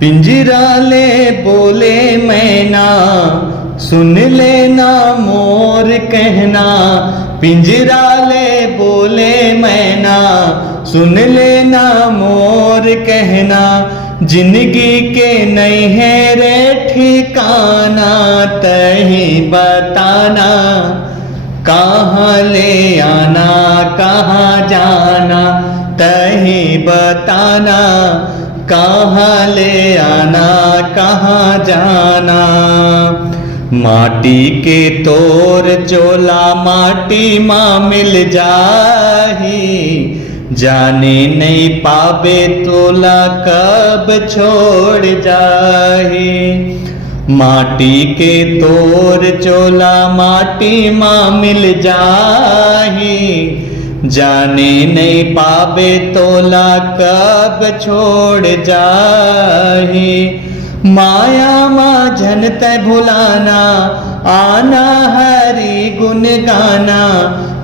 पिंजरा ले बोले मैना, सुन लेना मोर कहना। पिंजरा ले बोले मैना, सुन लेना मोर कहना। जिंदगी के नहीं है रे ठिकाना, तही बताना कहाँ ले आना कहाँ जाना। तही बताना कहाँ ले आना कहाँ जाना। माटी के तोर चोला माटी माँ मिल जाही, जाने नहीं पावे तोला कब छोड़ जाही। माटी के तोर चोला माटी माँ मिल जाही, जाने नहीं पावे तोला कब छोड़ जाही। माया माँ झन तै भुलाना, आना हरि गुण गाना।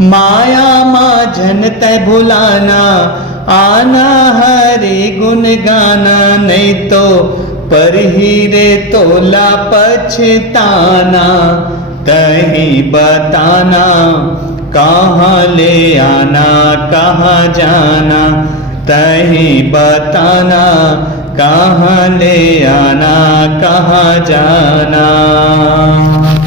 माया माँ झन तै भुलाना, आना हरि गुण गाना। नहीं तो पर ही रे तोला पछताना, तही बताना कहाँ ले आना कहाँ जाना। तही बताना कहाँ ले आना कहाँ जाना।